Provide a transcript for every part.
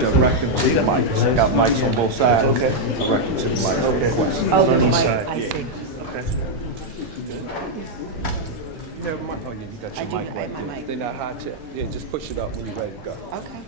directing to the mics. Got mics on both sides. Okay. Directing to the mics for questions. Oh, the On each mic, side. I see. Okay. You have a mic. Oh, yeah, you got I your do mic have right my there. mic. They're not hot yet. Yeah, just push it up when you're ready to go. Okay.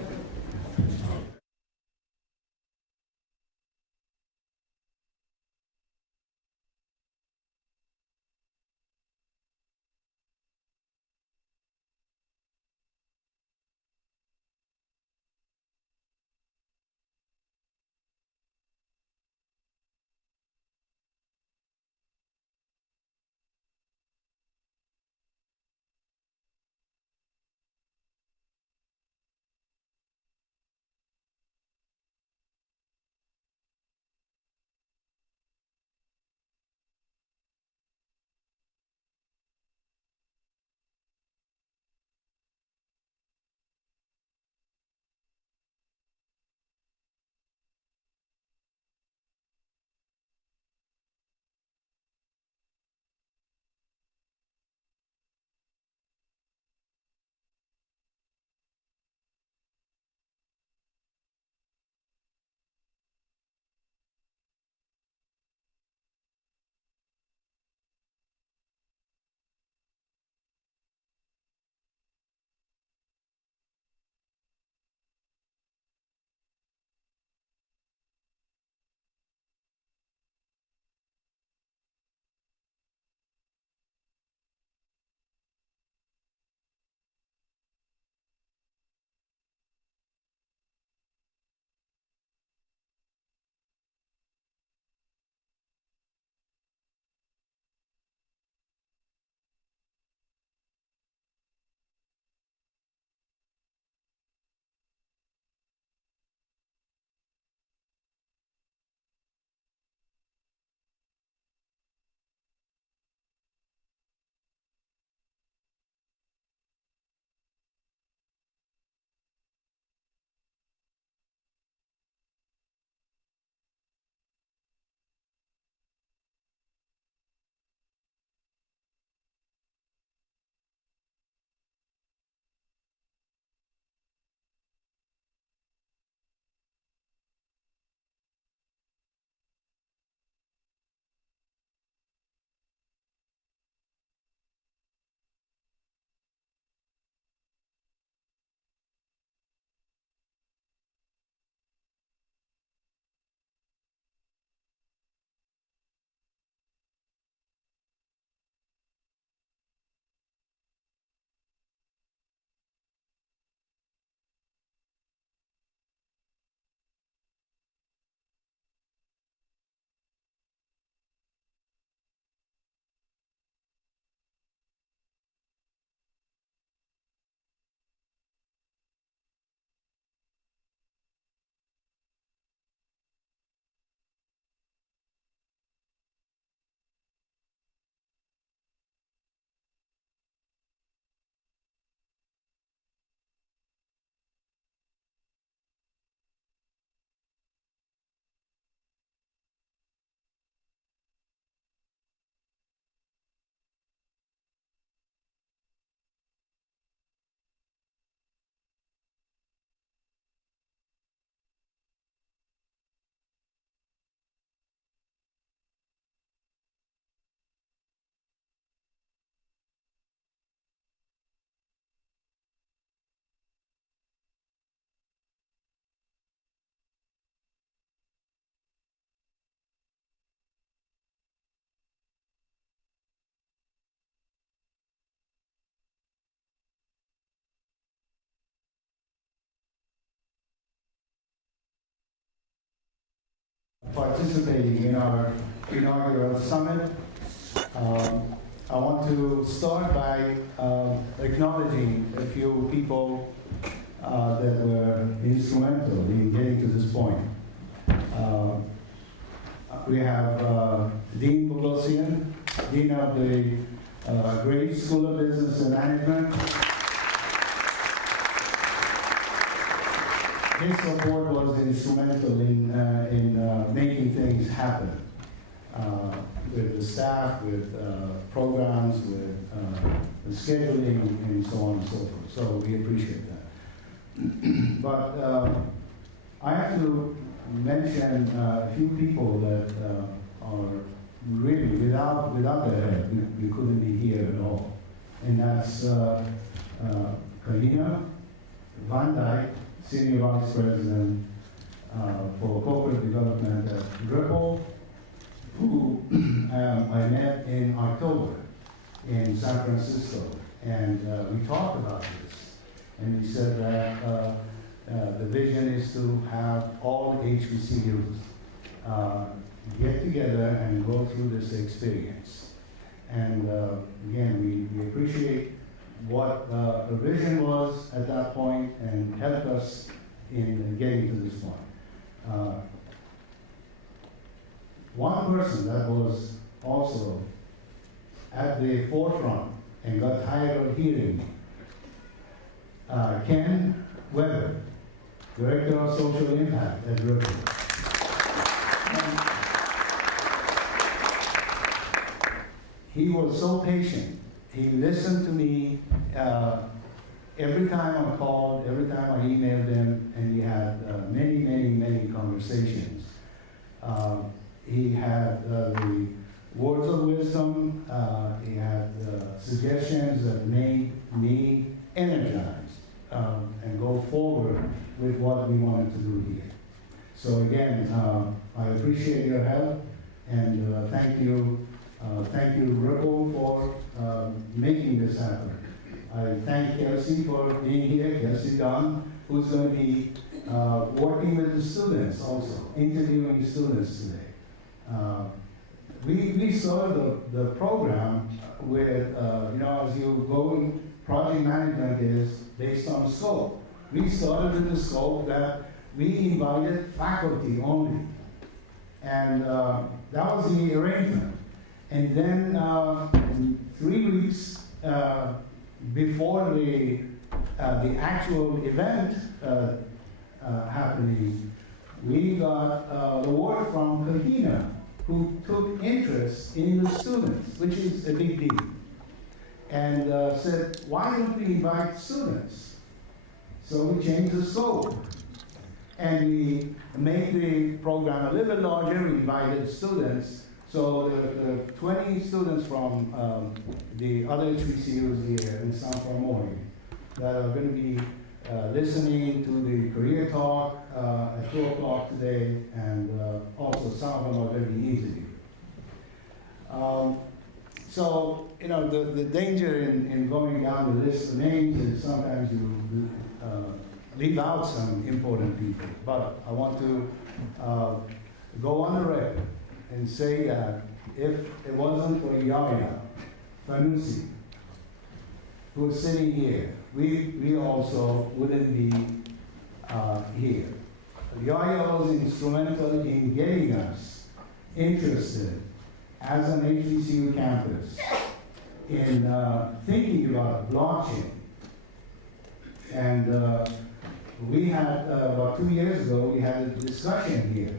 Participating in our inaugural summit. I want to start by acknowledging a few people that were instrumental in getting to this point. We have Dean Bogosian, Dean of the Graduate School of Business and Management. His support was instrumental in making things happen with the staff, with programs, with scheduling, and so on and so forth. So we appreciate that. But I have to mention a few people that are really, without their help, we couldn't be here at all. And that's KAHINA, DYKE, Senior Vice President for Corporate Development at Ripple, who I met in October in San Francisco. And we talked about this. And we said that the vision is to have all HBCUs get together and go through this experience. And again, we appreciate what the vision was at that point and helped us in getting to this point. One person that was also at the forefront and got tired of hearing me, Ken Weber, Director of Social Impact at Ripple. He was so patient. He listened to me every time I called, every time I emailed him, and we had many conversations. He had the words of wisdom. He had suggestions that made me energized and go forward with what we wanted to do here. So again, I appreciate your help, and thank you, Ripple, for making this happen. I thank Kelsey for being here, Kelsey Dunn, who's going to be working with the students also, interviewing the students today. We started the program with, as you go in, project management is based on scope. We started with the scope that we invited faculty only. And that was the arrangement. And then in 3 weeks before the actual event happening, we got the word from KAHINA, who took interest in the students, which is a big deal, and said, why don't we invite students? So we changed the scope, and we made the program a little bit larger. We invited students, so the 20 students from the other HBCUs here in San Francisco that are going to be listening to the career talk at 2 o'clock today, and also some of them are going to be interviewed. So, the danger in going down the list of names is sometimes you leave out some important people. But I want to go on the record and say that if it wasn't for YAYA, FANUSIE, who is sitting here, we also wouldn't be here. YAYA was instrumental in getting us interested as an HBCU campus in thinking about blockchain. And we had, about 2 years ago, we had a discussion here.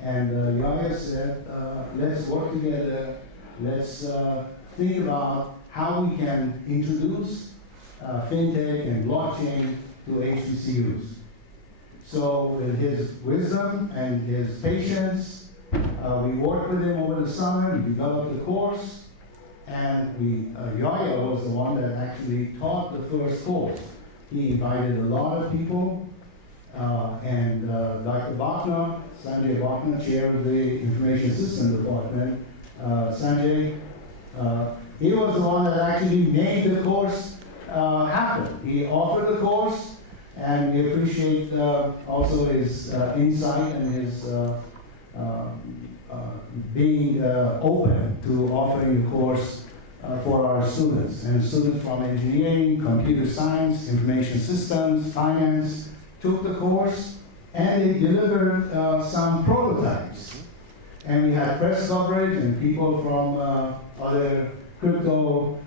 And YAYA said, let's work together, let's think about how we can introduce fintech and blockchain to HBCUs. So with his wisdom and his patience, we worked with him over the summer, we developed the course, and YAYA was the one that actually taught the first course. He invited a lot of people, and Dr. Bhatna, Sanjay Bhatna, chair of the Information System Department, Sanjay, he was the one that actually made the course happen. He offered the course, and we appreciate also his insight and his being open to offering the course for our students. And students from engineering, computer science, information systems, finance took the course, and they delivered some prototypes. And we had press coverage, and people from other crypto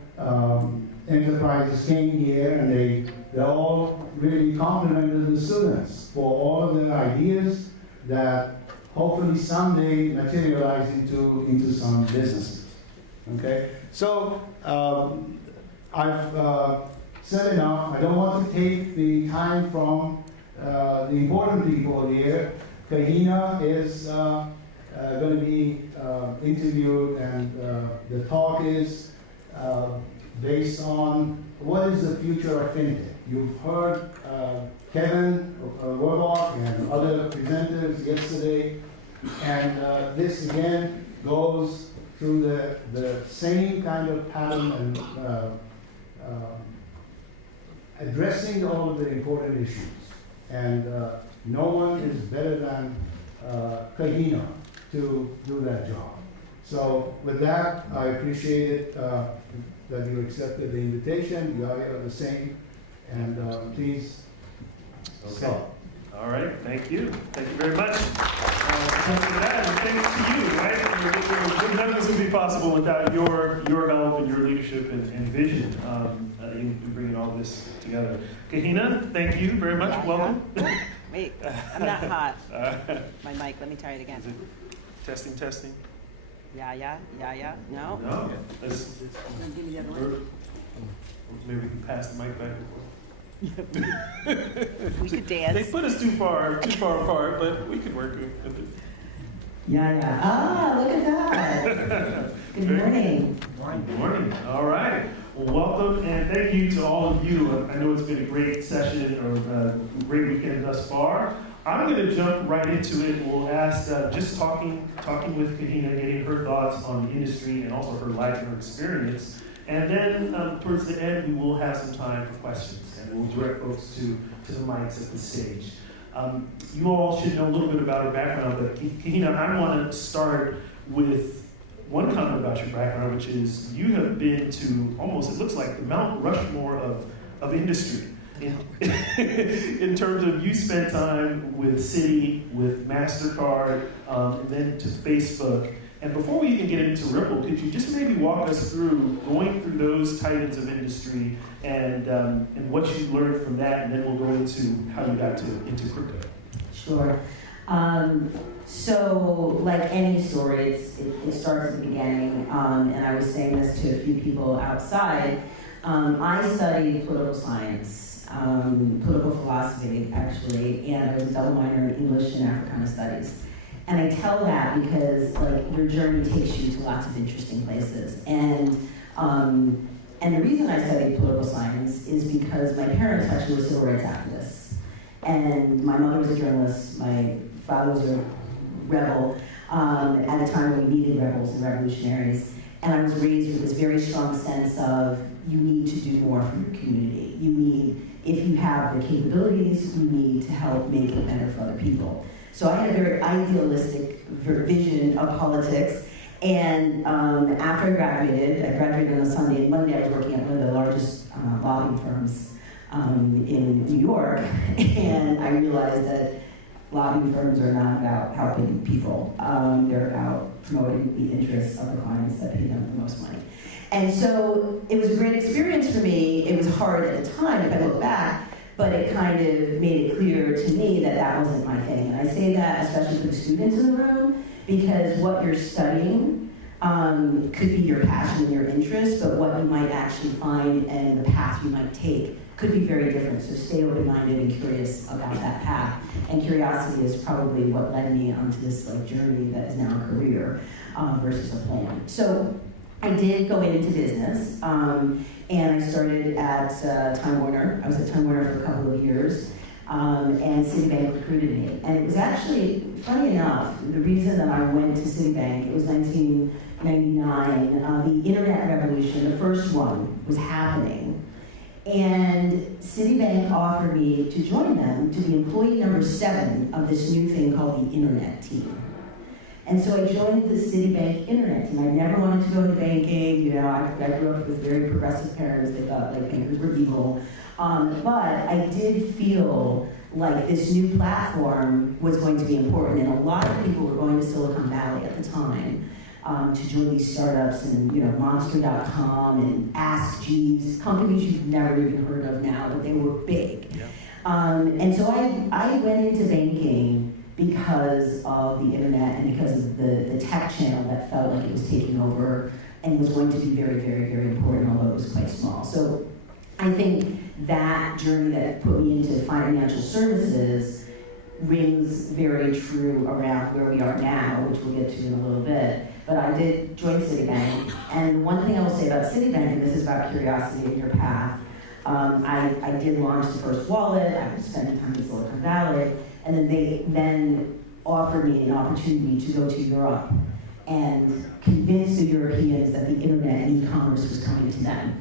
enterprises came here, and they all really complimented the students for all of their ideas that hopefully someday materialize into some businesses. Okay, so I've said enough. I don't want to take the time from the important people here. KAHINA is going to be interviewed, and the talk is based on what is the future of fintech. You've heard Kevin Warlock and other presenters yesterday, and this again goes through the same kind of pattern and addressing all of the important issues. And no one is better than KAHINA to do that job. So with that, I appreciate it that you accepted the invitation. YAYA the same. And please start. All right, thank you. Thank you very much. Thanks for that, and thanks to you, right? None of this would be possible without your help and your leadership and vision in bringing all this together. KAHINA, thank you very much. Welcome. Wait, I'm not hot. My mic, let me try it again. Is it testing, testing? YAYA, YAYA, no? No. Let's, Give me the other one. maybe we can pass the mic back and forth. We could They dance. put us too far apart, but we could work with it. Yeah. Ah, look at that. Good morning. Good morning. All right. Well, welcome and thank you to all of you. I know it's been a great session or a great weekend thus far. I'm going to jump right into it. We'll ask, just talking with KAHINA, getting her thoughts on the industry and also her life and her experience. And then towards the end, we will have some time for questions. And we'll direct folks to the mics at the stage. You all should know a little bit about her background, but KAHINA, I want to start with one comment about your background, which is you have been to almost, it looks like the Mount Rushmore of industry. In terms of you spent time with Citi, with MasterCard, and then to Facebook. And before we even get into Ripple, could you just maybe walk us through going through those titans of industry and what you learned from that, and then we'll go into how you got into crypto. Sure. So, like any story, it starts at the beginning, and I was saying this to a few people outside. I studied political science, political philosophy, actually, and I was a double minor in English and Africana studies. And I tell that because, like, your journey takes you to lots of interesting places. And the reason I studied political science is because my parents actually were civil rights activists. And my mother was a journalist, my father was a rebel at a time when we needed rebels and revolutionaries. And I was raised with this very strong sense of you need to do more for your community. You need, if you have the capabilities, you need to help make it better for other people. So I had a very idealistic vision of politics. And after I graduated on a Sunday, and Monday I was working at one of the largest lobbying firms in New York. And I realized that lobbying firms are not about helping people. They're about promoting the interests of the clients that pay them the most money. And so it was a great experience for me. It was hard at the time, if I look back, but it kind of made it clear to me that that wasn't my thing. And I say that especially for the students in the room, because what you're studying could be your passion and your interest, but what you might actually find and the path you might take could be very different. So stay open-minded and curious about that path. And curiosity is probably what led me onto this journey that is now a career versus a plan. So I did go into business, and I started at Time Warner. I was at Time Warner for a couple of years, and Citibank recruited me. And it was actually, funny enough, the reason that I went to Citibank, it was 1999, the internet revolution, the first one, was happening. And Citibank offered me to join them to be employee number 7 of this new thing called the internet team. And so I joined the Citibank internet team. I never wanted to go into banking. You know, I grew up with very progressive parents. They thought bankers were evil. But I did feel like this new platform was going to be important, and a lot of people were going to Silicon Valley at the time to join these startups, and Monster.com and Ask Jeeves, companies you've never even heard of now, but they were big. Yeah. And so I went into banking because of the internet and because of the tech channel that felt like it was taking over and was going to be very, very, very important, although it was quite small. So I think that journey that put me into financial services rings very true around where we are now, which we'll get to in a little bit. But I did join Citibank, and one thing I will say about Citibank, and this is about curiosity in your path, I did launch the first wallet, I was spending time in Silicon Valley, and then they then offered me an opportunity to go to Europe and convince the Europeans that the internet and e-commerce was coming to them.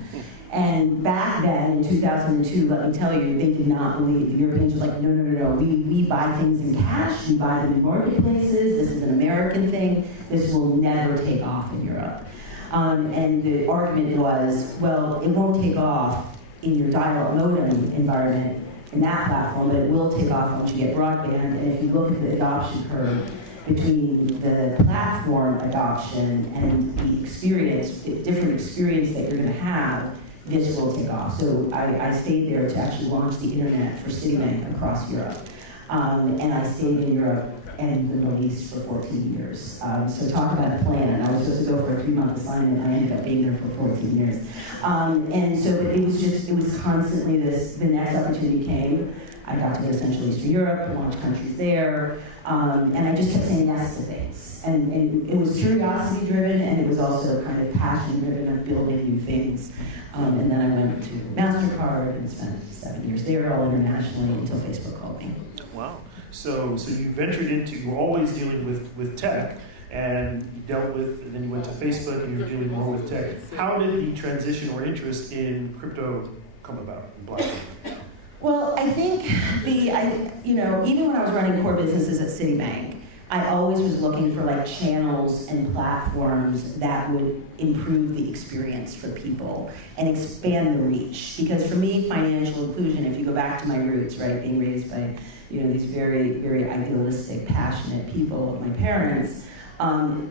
And back then, in 2002, let me tell you, they did not believe. The Europeans were like, no, no, no, no, we buy things in cash, we buy them in marketplaces, this is an American thing, this will never take off in Europe. And the argument was, well, it won't take off in your dial-up modem environment, in that platform, but it will take off once you get broadband. And if you look at the adoption curve between the platform adoption and the experience, the different experience that you're going to have, this will take off. So I stayed there to actually launch the internet for Citibank across Europe. And I stayed in Europe and the Middle East for 14 years. So talk about a plan. I was supposed to go for a 3-month assignment, I ended up being there for 14 years. And so it was constantly this, the next opportunity came. I got to go to Central Eastern Europe, launch countries there, and I just kept saying yes to things. And it was curiosity driven, and it was also kind of passion driven of building new things. And then I went to MasterCard and spent 7 years there, all internationally, until Facebook called me. Wow. So you ventured into, you were always dealing with tech, and you dealt with, and then you went to Facebook and you were dealing more with tech. How did the transition or interest in crypto come about, in blockchain? Well, I think even when I was running core businesses at Citibank, I always was looking for like channels and platforms that would improve the experience for people and expand the reach. Because for me, financial inclusion, if you go back to my roots, right, being raised by these very, very idealistic, passionate people, my parents,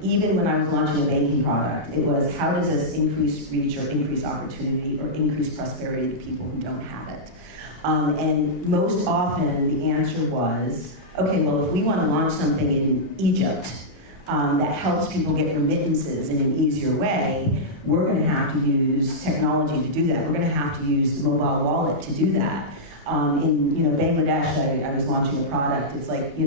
even when I was launching a banking product, it was how does this increase reach or increase opportunity or increase prosperity to people who don't have it? And most often the answer was, okay, well, if we want to launch something in Egypt that helps people get remittances in an easier way, we're going to have to use technology to do that. We're going to have to use the mobile wallet to do that. In Bangladesh, I was launching a product. It's like,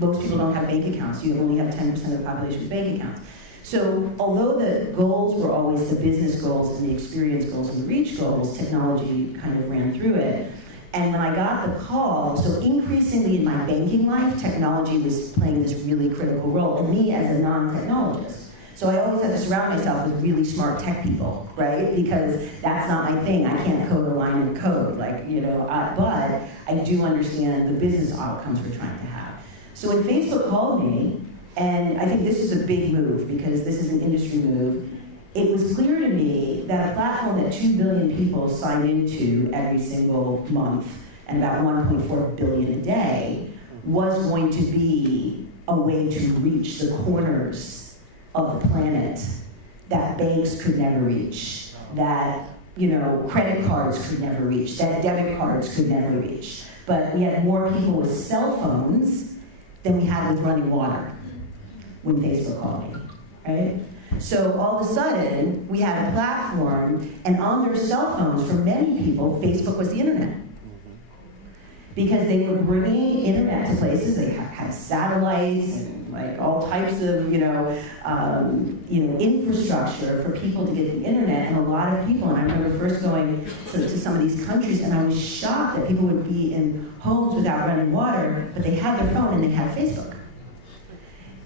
most people don't have bank accounts. You only have 10% of the population with bank accounts. So although the goals were always the business goals and the experience goals and the reach goals, technology kind of ran through it. And when I got the call, so increasingly in my banking life, technology was playing this really critical role, and me as a non-technologist. So I always had to surround myself with really smart tech people, right? Because that's not my thing. I can't code a line in code, but I do understand the business outcomes we're trying to have. So when Facebook called me, and I think this is a big move because this is an industry move, it was clear to me that a platform that 2 billion people sign into every single month and about 1.4 billion a day was going to be a way to reach the corners of the planet that banks could never reach, that credit cards could never reach, that debit cards could never reach. But we had more people with cell phones than we had with running water when Facebook called me, right? So all of a sudden, we had a platform, and on their cell phones, for many people, Facebook was the internet. Because they were bringing internet to places, they had satellites and like all types of, infrastructure for people to get the internet, and a lot of people, and I remember first going to some of these countries, and I was shocked that people would be in homes without running water, but they had their phone and they had Facebook.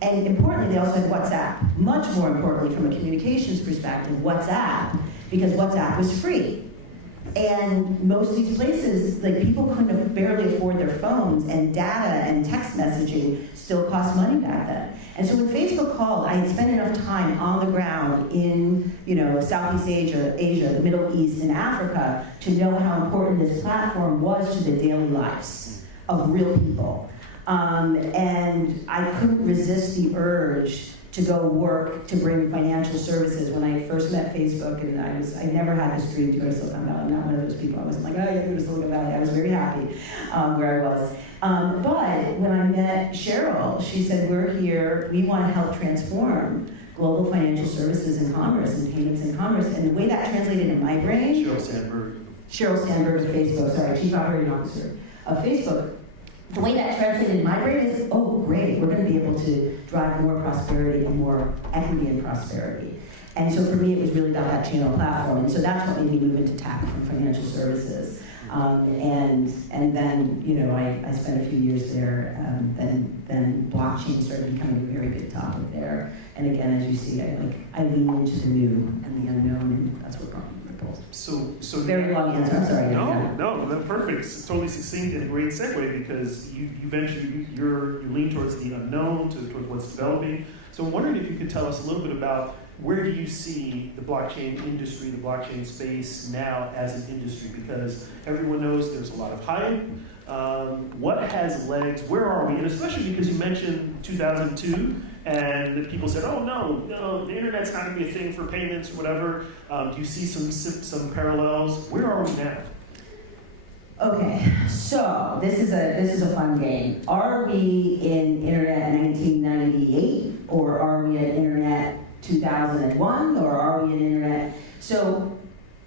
And importantly, they also had WhatsApp. Much more importantly, from a communications perspective, WhatsApp, because WhatsApp was free. And most of these places, like people couldn't barely afford their phones, and data and text messaging still cost money back then. And so when Facebook called, I had spent enough time on the ground in Southeast Asia, the Middle East, and Africa to know how important this platform was to the daily lives of real people. And I couldn't resist the urge to go work to bring financial services. When I first met Facebook, and I never had this dream to go to Silicon Valley. I'm not one of those people. I wasn't like, oh, yeah, go to Silicon Valley. I was very happy where I was. But when I met Cheryl, she said, we're here, we want to help transform global financial services and commerce and payments and commerce. And the way that translated in my brain, Sheryl Sandberg of Facebook, sorry, Chief Operating Officer of Facebook, the way that translated in my brain is, oh, great, we're going to be able to drive more prosperity and more equity and prosperity. And so for me, it was really about that channel platform. And so that's what made me move into tech from financial services. And then, you know, I spent a few years there. Then blockchain started becoming a very big topic there. And again, as you see, I lean into the new and the unknown, and that's what brought me Ripple. So Very long answer. I'm sorry. No, that's perfect. It's totally succinct and a great segue because you ventured, you lean towards the unknown, towards what's developing. So I'm wondering if you could tell us a little bit about where do you see the blockchain industry, the blockchain space now as an industry? Because everyone knows there's a lot of hype. What has legs? Where are we? And especially because you mentioned 2002, and people said, "Oh no, the internet's not going to be a thing for payments, or whatever." Do you see some parallels? Where are we now? Okay, so this is a fun game. Are we in internet 1998, or are we in internet 2001, or are we in internet? So,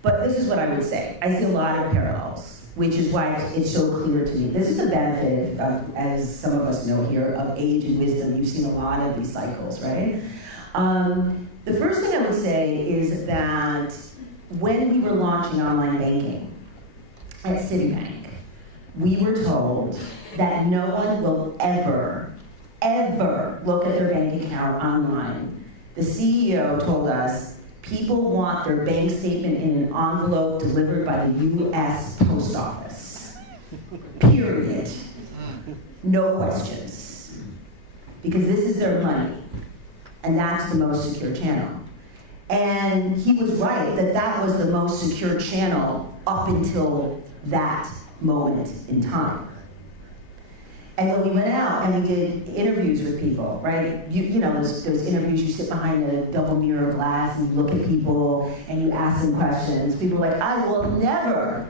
but this is what I would say. I see a lot of parallels, which is why it's so clear to me. This is the benefit of, as some of us know here, of age and wisdom. You've seen a lot of these cycles, right? The first thing I would say is that when we were launching online banking at Citibank, we were told that no one will ever look at their bank account online. The CEO told us people want their bank statement in an envelope delivered by the U.S. Post Office. Period. No questions. Because this is their money, and that's the most secure channel. And he was right that that was the most secure channel up until that moment in time. And when we went out and we did interviews with people, right? You know, those interviews, you sit behind a double mirror glass and you look at people and you ask them questions. People are like, I will never,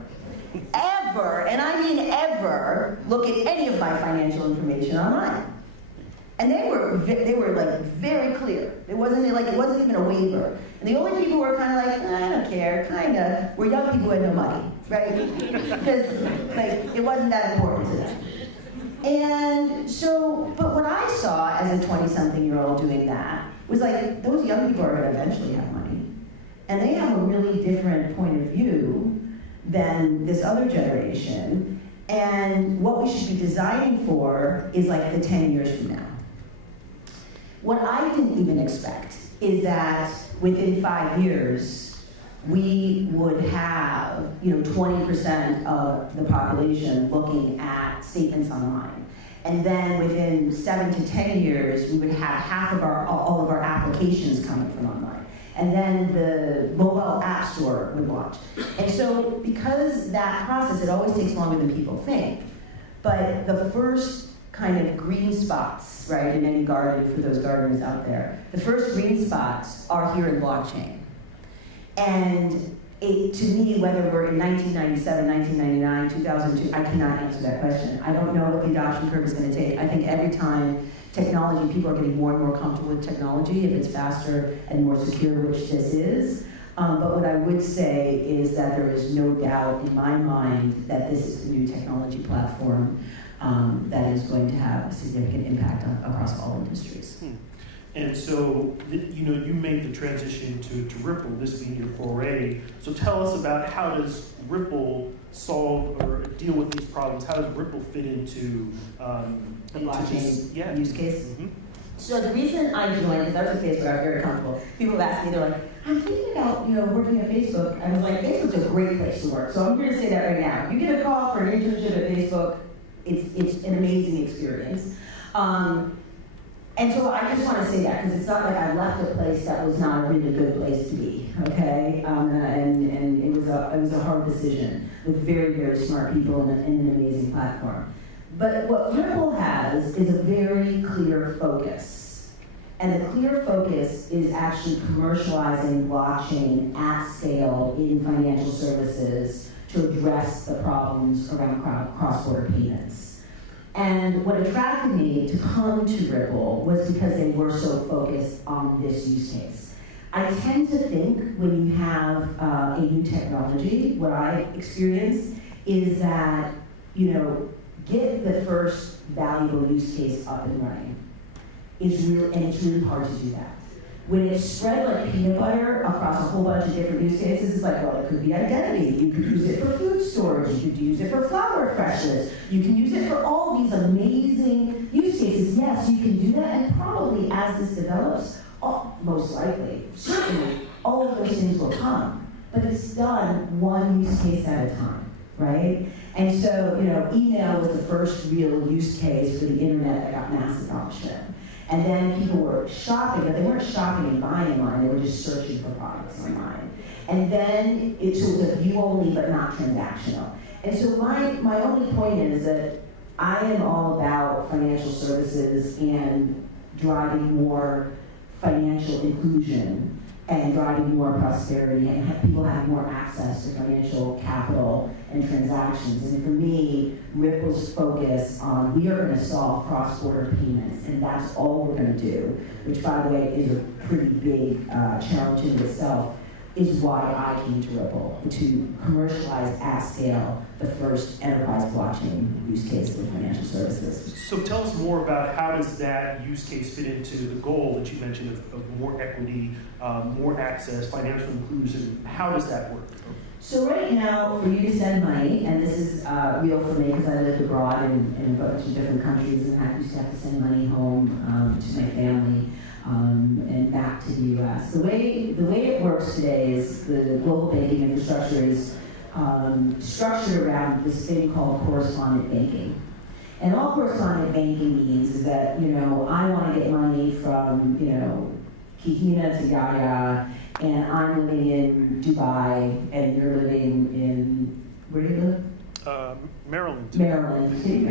ever, and I mean ever, look at any of my financial information online. And they were like very clear. It wasn't even a waiver. And the only people who were kind of like, I don't care, kind of, were young people who had no money, right? Because it wasn't that important to them. And so, but what I saw as a 20-something-year-old doing that was like, those young people are going to eventually have money. And they have a really different point of view than this other generation. And what we should be designing for is like the 10 years from now. What I didn't even expect is that within 5 years, we would have 20% of the population looking at statements online. And then within 7 to 10 years, we would have half of all of our applications coming from online. And then the mobile app store would launch. And so because that process, it always takes longer than people think. But the first kind of green spots, right, in any garden, for those gardeners out there, the first green spots are here in blockchain. And to me, whether we're in 1997, 1999, 2002, I cannot answer that question. I don't know what the adoption curve is going to take. I think every time technology, people are getting more and more comfortable with technology, if it's faster and more secure, which this is. But what I would say is that there is no doubt in my mind that this is the new technology platform that is going to have a significant impact across all industries. And so, you made the transition to Ripple, this being your foray. So tell us about how does Ripple solve or deal with these problems? How does Ripple fit into The blockchain use case? Mm-hmm. So the reason I joined, because I was at Facebook, I was very comfortable. People have asked me, they're like, I'm thinking about working at Facebook. I was like, Facebook's a great place to work. So I'm here to say that right now. You get a call for an internship at Facebook, it's an amazing experience. And so I just want to say that, because it's not like I left a place that was not a really good place to be, okay? And it was a hard decision with very, very smart people and an amazing platform. But what Ripple has is a very clear focus. And the clear focus is actually commercializing blockchain at scale in financial services to address the problems around cross-border payments. And what attracted me to come to Ripple was because they were so focused on this use case. I tend to think when you have a new technology, what I experience is that, get the first valuable use case up and running is really, and it's really hard to do that. When it's spread like peanut butter across a whole bunch of different use cases, it's like, well, it could be identity. You could use it for food storage. You could use it for flower freshness. You can use it for all these amazing use cases. Yes, you can do that, and probably as this develops, most likely, certainly, all of those things will come. But it's done one use case at a time, right? And so, email was the first real use case for the internet that got mass adoption. And then people were shopping, but they weren't shopping and buying online, they were just searching for products online. And then it was a view only, but not transactional. And so my only point is that I am all about financial services and driving more financial inclusion and driving more prosperity and people having more access to financial capital and transactions. And for me, Ripple's focus on we are going to solve cross-border payments, and that's all we're going to do, which by the way is a pretty big challenge in itself, is why I came to Ripple, to commercialize at scale the first enterprise blockchain use case in financial services. So tell us more about how does that use case fit into the goal that you mentioned of more equity, more access, financial inclusion. How does that work? So right now, for you to send money, and this is real for me because I lived abroad in a bunch of different countries and I used to have to send money home to my family and back to the U.S. The way it works today is the global banking infrastructure is structured around this thing called correspondent banking. And all correspondent banking means is that, I want to get money from, KAHINA to YAYA, and I'm living in Dubai, and you're living in, where do you live? Maryland. Maryland, easy.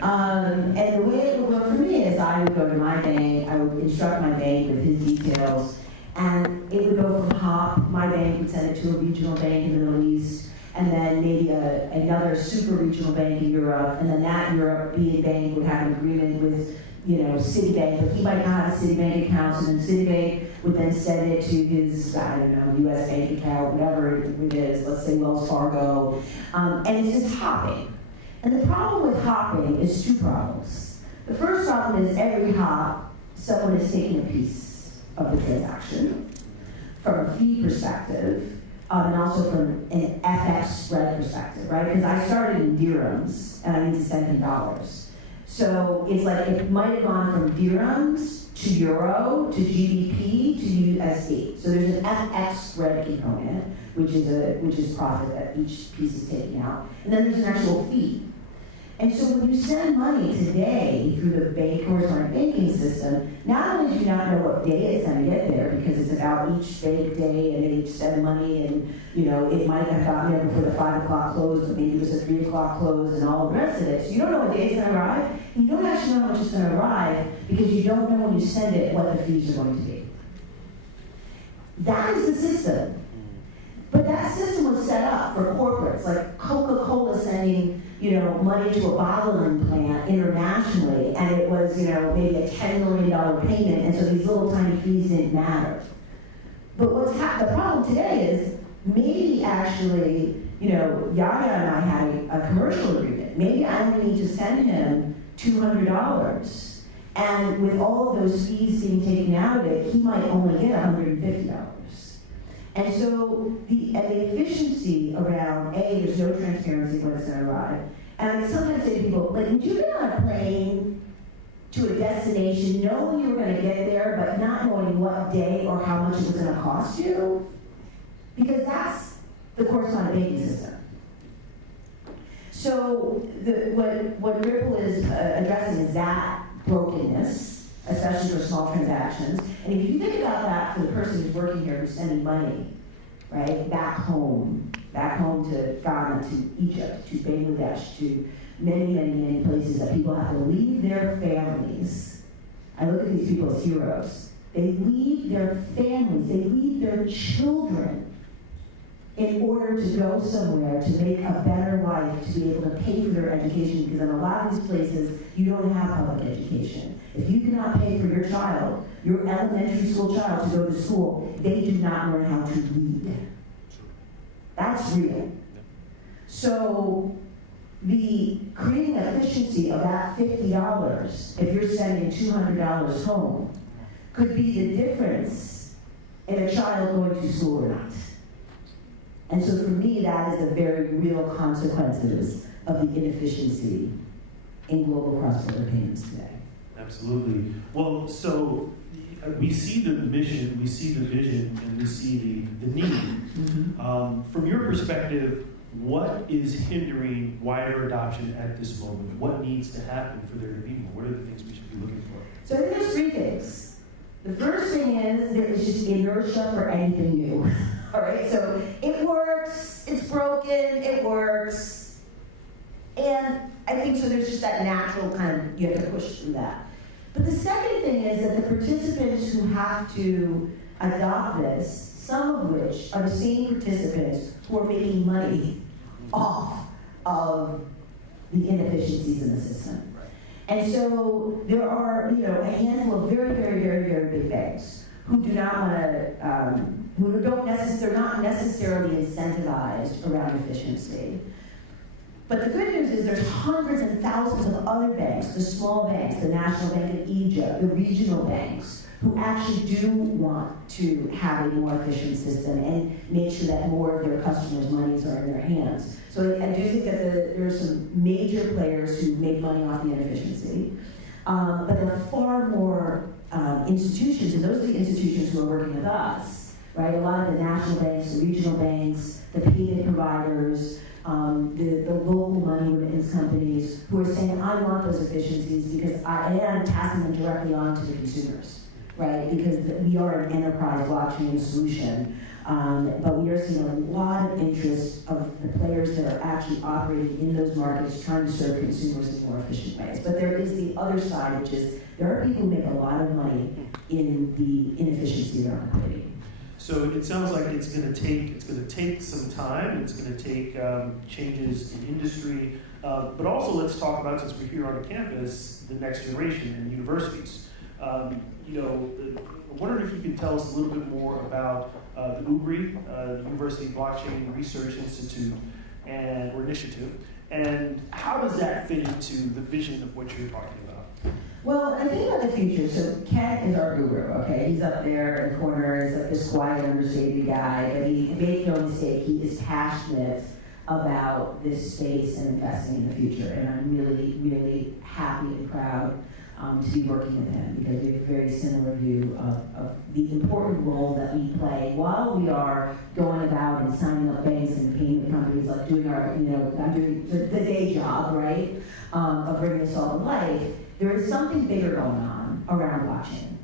And the way it would work for me is I would go to my bank, I would instruct my bank with his details, and it would go from HOP, my bank would send it to a regional bank in the Middle East, and then maybe another super regional bank in Europe, and then that European bank would have an agreement with Citibank, but he might not have a Citibank account, so then Citibank would then send it to his, US bank account, whatever it is, let's say Wells Fargo, and it's just hopping. And the problem with hopping is two problems. The first problem is every hop, someone is taking a piece of the transaction from a fee perspective, and also from an FX spread perspective, right? Because I started in dirhams, and I need to send in dollars. So it's like it might have gone from dirhams to euro to GBP to USD. So there's an FX spread component, which is profit that each piece is taking out, and then there's an actual fee. And so when you send money today through the correspondent banking system, not only do you not know what day it's going to get there because it's about each bank day and they send money and it might have gotten there before the 5 o'clock close, but maybe it was a 3 o'clock close and all the rest of it. So you don't know what day it's going to arrive. And you don't actually know how much it's going to arrive because you don't know when you send it what the fees are going to be. That is the system. But that system was set up for corporates, like Coca-Cola sending money to a bottling plant internationally, and it was, maybe a $10 million payment, and so these little tiny fees didn't matter. But the problem today is maybe actually, Yaya and I had a commercial agreement. Maybe I only need to send him $200, and with all of those fees being taken out of it, he might only get $150. And so the efficiency around, there's no transparency when it's going to arrive. And I sometimes say to people, would you get on a plane to a destination knowing you were going to get there, but not knowing what day or how much it was going to cost you? Because that's the correspondent banking system. So what Ripple is addressing is that brokenness, especially for small transactions. And if you think about that for the person who's working here who's sending money, right, back home to Ghana, to Egypt, to Bangladesh, to many, many, many places that people have to leave their families. I look at these people as heroes. They leave their families, they leave their children in order to go somewhere to make a better life, to be able to pay for their education, because in a lot of these places, you don't have public education. If you cannot pay for your child, your elementary school child, to go to school, they do not learn how to read. That's real. So the creating efficiency of that $50, if you're sending $200 home, could be the difference in a child going to school or not. And so for me, that is the very real consequences of the inefficiency in global cross-border payments today. Absolutely. Well, so we see the mission, we see the vision, and we see the need. From your perspective, what is hindering wider adoption at this moment? What needs to happen for there to be more? What are the things we should be looking for? So I think there's three things. The first thing is there is just inertia for anything new. All right, so it works, it's broken, it works. And I think so there's just that natural kind of, you have to push through that. But the second thing is that the participants who have to adopt this, some of which are the same participants who are making money off of the inefficiencies in the system. And so there are, a handful of very, very, very, very big banks who do not want to, they're not necessarily incentivized around efficiency. But the good news is there's hundreds and thousands of other banks, the small banks, the National Bank of Egypt, the regional banks, who actually do want to have a more efficient system and make sure that more of their customers' monies are in their hands. So I do think that there are some major players who make money off the inefficiency, but there are far more institutions, and those are the institutions who are working with us, right? A lot of the national banks, the regional banks, the payment providers, the local money remittance companies who are saying, I want those efficiencies because I am passing them directly on to the consumers, right? Because we are an enterprise blockchain solution, but we are seeing a lot of interest of the players that are actually operating in those markets trying to serve consumers in more efficient ways. But there is the other side, which is there are people who make a lot of money in the inefficiency of our liquidity. So it sounds like it's going to take some time. It's going to take changes in industry, but also let's talk about, since we're here on the campus, the next generation and universities. I'm wondering if you could tell us a little bit more about the UBRI, the University Blockchain Research Institute or initiative, and how does that fit into the vision of what you're talking about? Well, I think about the future. So Ken is our guru, okay? He's up there in the corner. He's like this quiet, understated guy, but he made no mistake. He is passionate about this space and investing in the future. And I'm really, really happy and proud to be working with him because we have a very similar view of the important role that we play while we are going about and signing up banks and payment companies, like doing our, I'm doing the day job, right, of bringing this all to life. There is something bigger going on around blockchain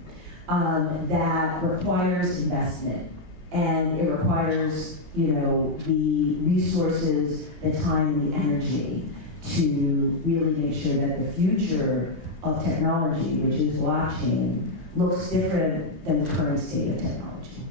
that requires investment, and it requires, the resources, the time, and the energy to really make sure that the future of technology, which is blockchain, looks different than the current state of technology.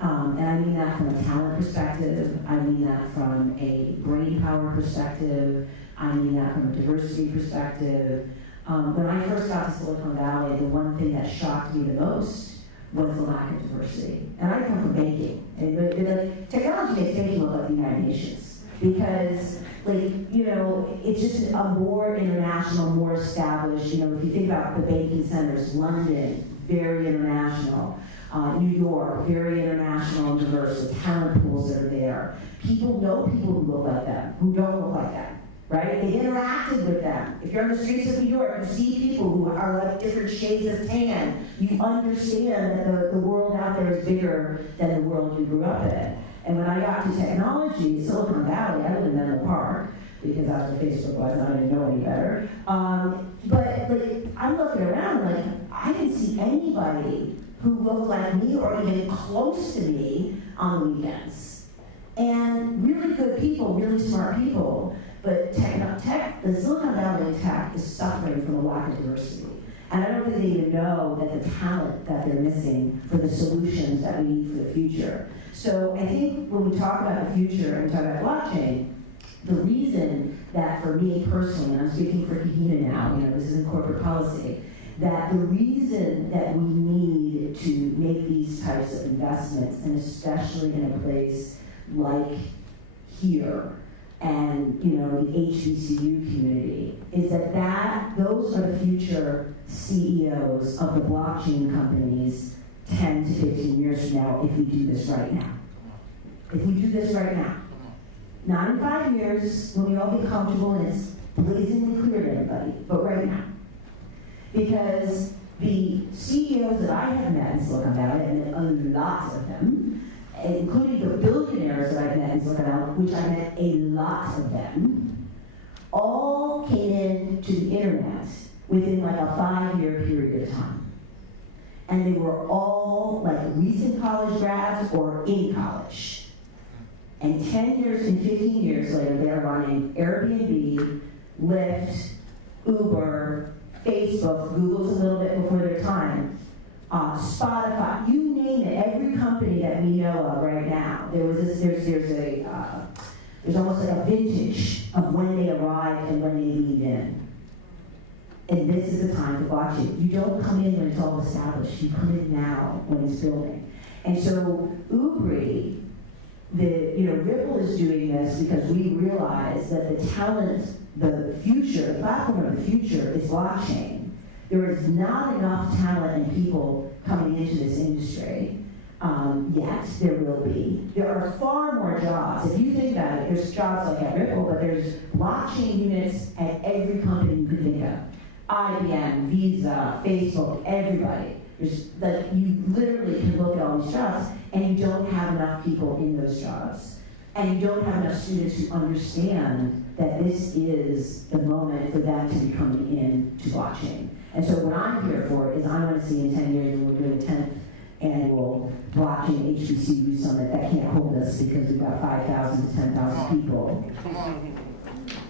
And I mean that from a talent perspective, I mean that from a brain power perspective, I mean that from a diversity perspective. When I first got to Silicon Valley, the one thing that shocked me the most was the lack of diversity. And I come from banking. And technology makes banking look like the United Nations. Because, it's just a more international, more established, if you think about the banking centers, London, very international. New York, very international and diverse, the talent pools that are there. People know people who look like them, who don't look like them, right? They interacted with them. If you're on the streets of New York, you see people who are like different shades of tan. You understand that the world out there is bigger than the world you grew up in. And when I got to technology, Silicon Valley, I lived in Menlo Park, because that's where Facebook was, and I didn't know any better. But I'm looking around, I didn't see anybody who looked like me or even close to me on the weekends. And really good people, really smart people, but the Silicon Valley tech is suffering from a lack of diversity. And I don't think they even know that the talent that they're missing for the solutions that we need for the future. So I think when we talk about the future and talk about blockchain, the reason that for me personally, and I'm speaking for KAHINA now, this is in corporate policy, that the reason that we need to make these types of investments, and especially in a place like here, and the HBCU community, is that those are the future CEOs of the blockchain companies 10 to 15 years from now if we do this right now. If we do this right now. Not in 5 years when we all get comfortable and it's blazingly clear to everybody, but right now. Because the CEOs that I have met in Silicon Valley, and a lot of them, including the billionaires that I've met in Silicon Valley, which I met a lot of them, all came into the internet within like a 5-year period of time. And they were all like recent college grads or in college. And 10 years and 15 years later, they're running Airbnb, Lyft, Uber, Facebook, Google's a little bit before their time, Spotify, you name it, every company that we know of right now. There's almost like a vintage of when they arrived and when they leaned in. And this is the time to watch it. You don't come in when it's all established. You come in now when it's building. And so Ubri, Ripple is doing this because we realize that the talent, the future, the platform of the future is blockchain. There is not enough talent and people coming into this industry yet. There will be. There are far more jobs. If you think about it, there's jobs like at Ripple, but there's blockchain units at every company you could think of. IBM, Visa, Facebook, everybody. You literally can look at all these jobs, and you don't have enough people in those jobs. And you don't have enough students who understand that this is the moment for them to be coming into blockchain. And so what I'm here for is I want to see in 10 years when we're doing the 10th annual blockchain HBCU summit that can't hold us because we've got 5,000 to 10,000 people.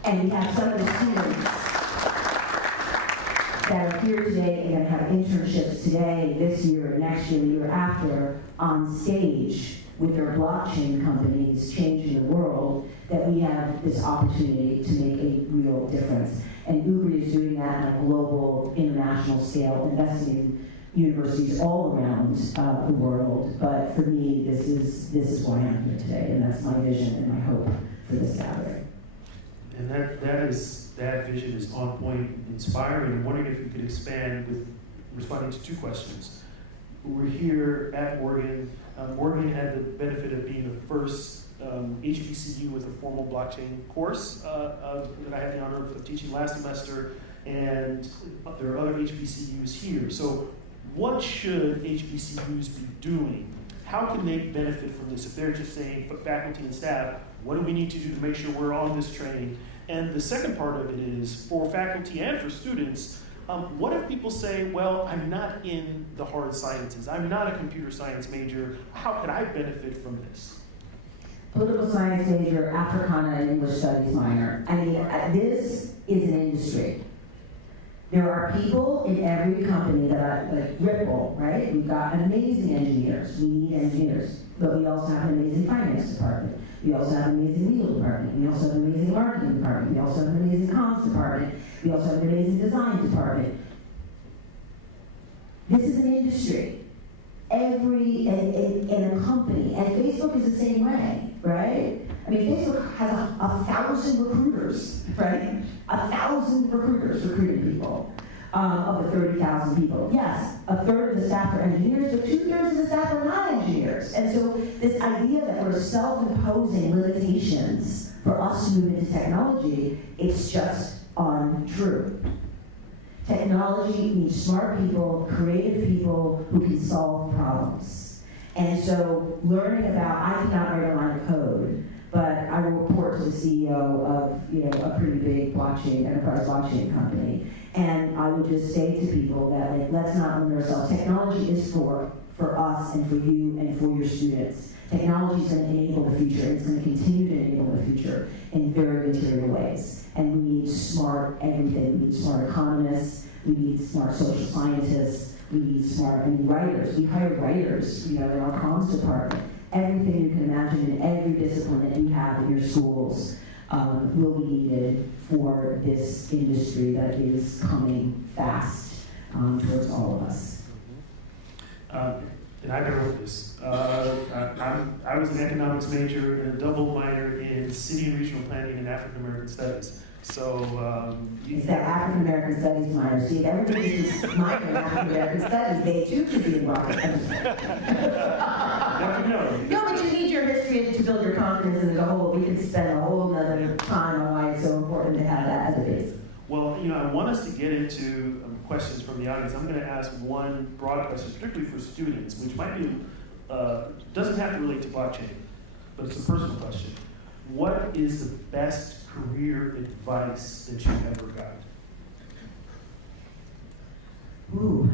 And we have some of the students that are here today and going to have internships today, this year, next year, the year after, on stage with their blockchain companies changing the world, that we have this opportunity to make a real difference. And Ubri is doing that on a global, international scale, investing in universities all around the world. But for me, this is why I'm here today, and that's my vision and my hope for this gathering. And that vision is on point, inspiring. I'm wondering if you could expand with responding to two questions. We're here at Oregon. Oregon had the benefit of being the first HBCU with a formal blockchain course that I had the honor of teaching last semester, and there are other HBCUs here. So what should HBCUs be doing? How can they benefit from this? If they're just saying, for faculty and staff, what do we need to do to make sure we're on this train? And the second part of it is, for faculty and for students, what if people say, well, I'm not in the hard sciences, I'm not a computer science major, how could I benefit from this? Political science major, Africana and English studies minor. I mean, this is an industry. There are people in every company that are, like Ripple, right? We've got amazing engineers. We need engineers. But we also have an amazing finance department. We also have an amazing legal department. We also have an amazing marketing department. We also have an amazing comms department. We also have an amazing design department. This is an industry. In a company, and Facebook is the same way, right? I mean, Facebook has 1,000 recruiters, right? 1,000 recruiters recruiting people of the 30,000 people. Yes, a third of the staff are engineers, but 2/3 of the staff are not engineers. And so this idea that we're self-imposing limitations for us to move into technology, it's just untrue. Technology needs smart people, creative people who can solve problems. And so learning about, I cannot write a line of code, but I will report to the CEO of a pretty big enterprise blockchain company. And I would just say to people that let's not limit ourselves. Technology is for us and for you and for your students. Technology is going to enable the future. It's going to continue to enable the future in very material ways. And we need smart everything. We need smart economists. We need smart social scientists. We need smart writers. We hire writers, in our comms department. Everything you can imagine in every discipline that you have in your schools will be needed for this industry that is coming fast towards all of us. and I wrote this. I was an economics major and a double minor in city and regional planning and African American studies. So, It's that African American Studies minor. See, if everybody's minor in African American Studies, they too could be involved. never know. No, but you need your history to build your confidence in the whole. We could spend a whole other time on why it's so important to have that as a base. Well, you know, I want us to get into questions from the audience. I'm going to ask one broad question, particularly for students, which might be, doesn't have to relate to blockchain, but it's a personal question. What is the best career advice that you've ever got? Ooh.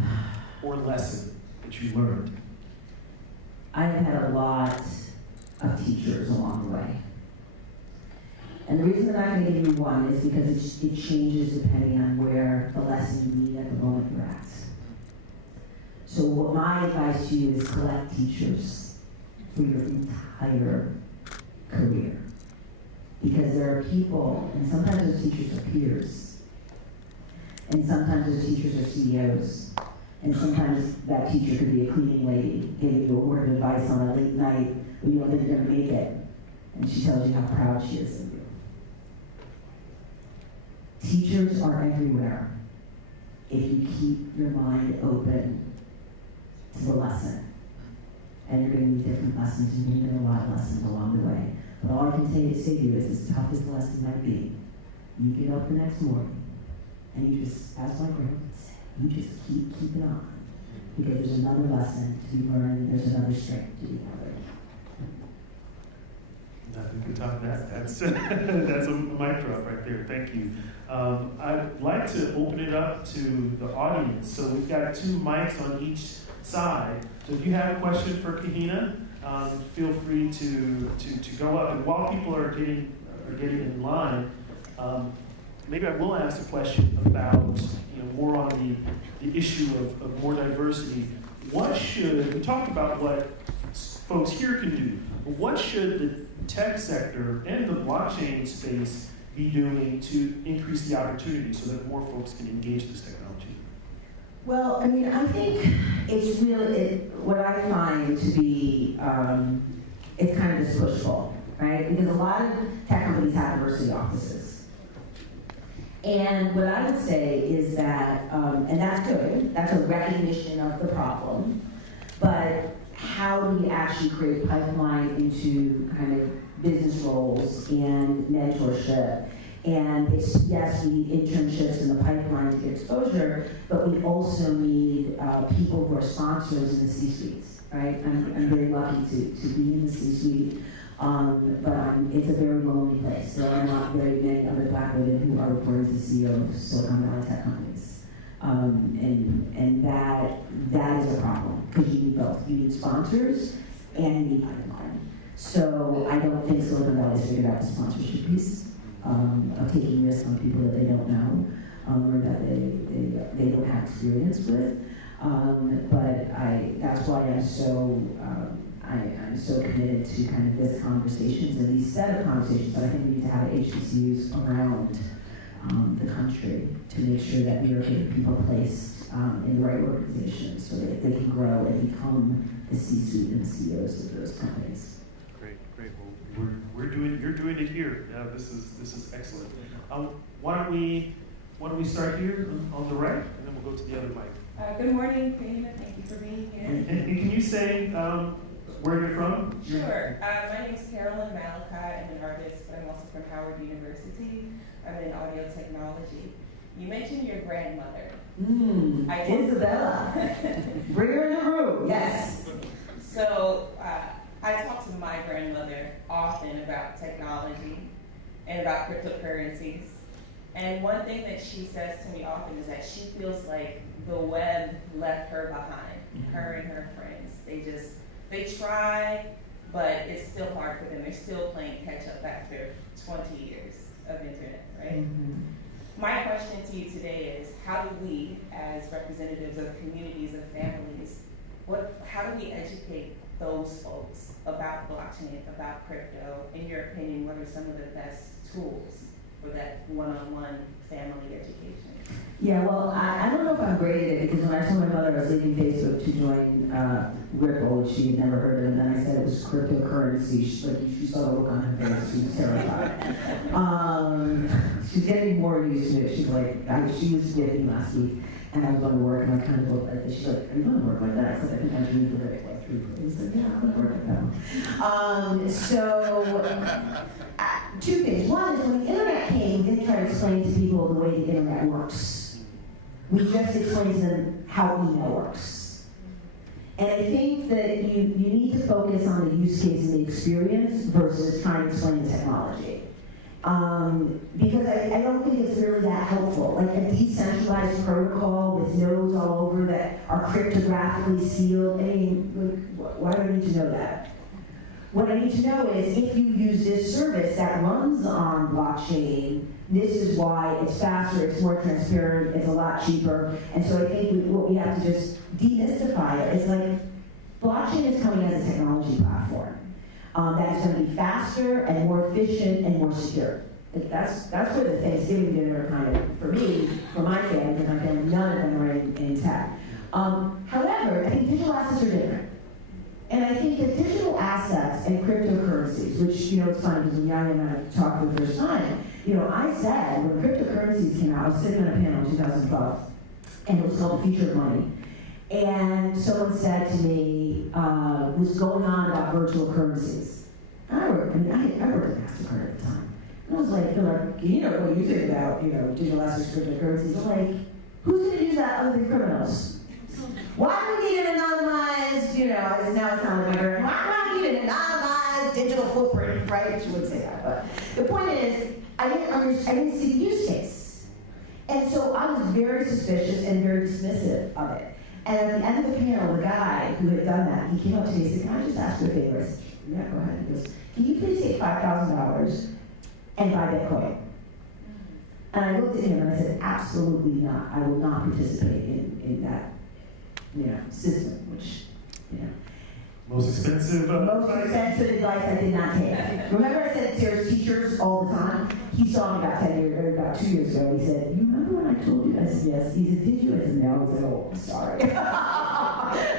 Or lesson that you learned? I've had a lot of teachers along the way. And the reason that I'm going to give you one is because it changes depending on where the lesson you need at the moment you're at. So what my advice to you is collect teachers for your entire career. Because there are people, and sometimes those teachers are peers, and sometimes those teachers are CEOs, and sometimes that teacher could be a cleaning lady giving you a word of advice on a late night when you don't think you're going to make it, and she tells you how proud she is of you. Teachers are everywhere if you keep your mind open to the lesson. And you're going to need different lessons, and you're going to get a lot of lessons along the way. But all I can say to you is, as tough as the lesson might be, you get up the next morning, and you just, as my grandma said, you just keep it on. Because there's another lesson to be learned, and there's another strength to be gathered. Nothing can top that. That's a mic drop right there. Thank you. I'd like to open it up to the audience. So we've got 2 mics on each side. So if you have a question for KAHINA, feel free to go up. And while people are getting in line, maybe I will ask a question about more on the issue of more diversity. We talked about what folks here can do, but what should the tech sector and the blockchain space be doing to increase the opportunity so that more folks can engage this technology? Well, I mean, I think it's really, what I find to be, it's kind of just push-pull, right? Because a lot of tech companies have diversity offices. And what I would say is that, and that's good, that's a recognition of the problem, but how do we actually create pipeline into kind of business roles and mentorship? And it's, yes, we need internships in the pipeline to get exposure, but we also need people who are sponsors in the C-suites, right? I'm very lucky to be in the C-suite, but it's a very lonely place. There are not very many other Black women who are reporting to CEOs of Silicon Valley tech companies. And that is a problem, because you need both. You need sponsors and you need pipeline. So I don't think Silicon Valley's figured out the sponsorship piece. Of taking risks on people that they don't know or that they don't have experience with. But that's why I'm so committed to kind of this conversations and these set of conversations that I think we need to have at HBCUs around the country to make sure that we are getting people placed in the right organizations so that they can grow and become the C-suite and the CEOs of those companies. Great. Well, you're doing it here. This is excellent. Why don't we start here on the right, and then we'll go to the other mic. Good morning, KAHINA. Thank you for being here. And can you say where you're from? Sure. My name is Carolyn Malachi. I'm an artist, but I'm also from Howard University. I'm in audio technology. You mentioned your grandmother. Isabella. Bring her in the room. Yes. So I talk to my grandmother often about technology and about cryptocurrencies. And one thing that she says to me often is that she feels like the web left her behind, her and her friends. They try, but it's still hard for them. They're still playing catch up after 20 years of internet, right? Mm-hmm. My question to you today is, how do we, as representatives of communities and families, how do we educate those folks about blockchain, about crypto? In your opinion, what are some of the best tools for that one-on-one family education? Yeah, well, I don't know if I'm great at it, because when I told my mother I was leaving Facebook to join Ripple, which she had never heard of, and then I said it was cryptocurrency, she saw the look on her face, she was terrified. She's getting more used to it. She's like, she was with me last week, and I was going to work, and I kind of looked like this. She's like, are you going to work like that? I said, I think I'm doing it like 3 days. I said, yeah, I'm going to work like that. So, two things. One is when the internet came, we didn't try to explain to people the way the internet works. We just explained to them how email works. And I think that you need to focus on the use case and the experience versus trying to explain the technology. Because I don't think it's really that helpful. Like a decentralized protocol with nodes all over that are cryptographically sealed, I mean, why do I need to know that? What I need to know is if you use this service that runs on blockchain, this is why it's faster, it's more transparent, it's a lot cheaper. And so I think what we have to just demystify it is like, blockchain is coming as a technology platform that is going to be faster and more efficient and more secure. That's where the Thanksgiving dinner kind of, for me, for my family, because my family, none of them are in tech. However, I think digital assets are different. And I think that digital assets and cryptocurrencies, which, it's funny because when YAYA and I talked for the first time, I said when cryptocurrencies came out, I was sitting on a panel in 2012, and it was called The Future of Money. And someone said to me, what's going on about virtual currencies? I worked at MasterCard at the time. And I was like, what do you think about, digital assets, cryptocurrencies? I'm like, who's going to use that other than criminals? Why do we need an anonymized, now it's not like why do we need an anonymized digital footprint, right? She would say that, but the point is, I didn't see the use case. And so I was very suspicious and very dismissive of it. And at the end of the panel, the guy who had done that, he came up to me and said, can I just ask you a favor? I said, yeah, go ahead. He goes, can you please take $5,000 and buy Bitcoin? And I looked at him and I said, absolutely not. I will not participate in that system, which, Most expensive advice I did not take. Remember I said there's teachers all the time? He saw me about 2 years ago. He said, you remember when I told you? I said, yes. He said, did you? I said, no. I said, oh, I'm sorry.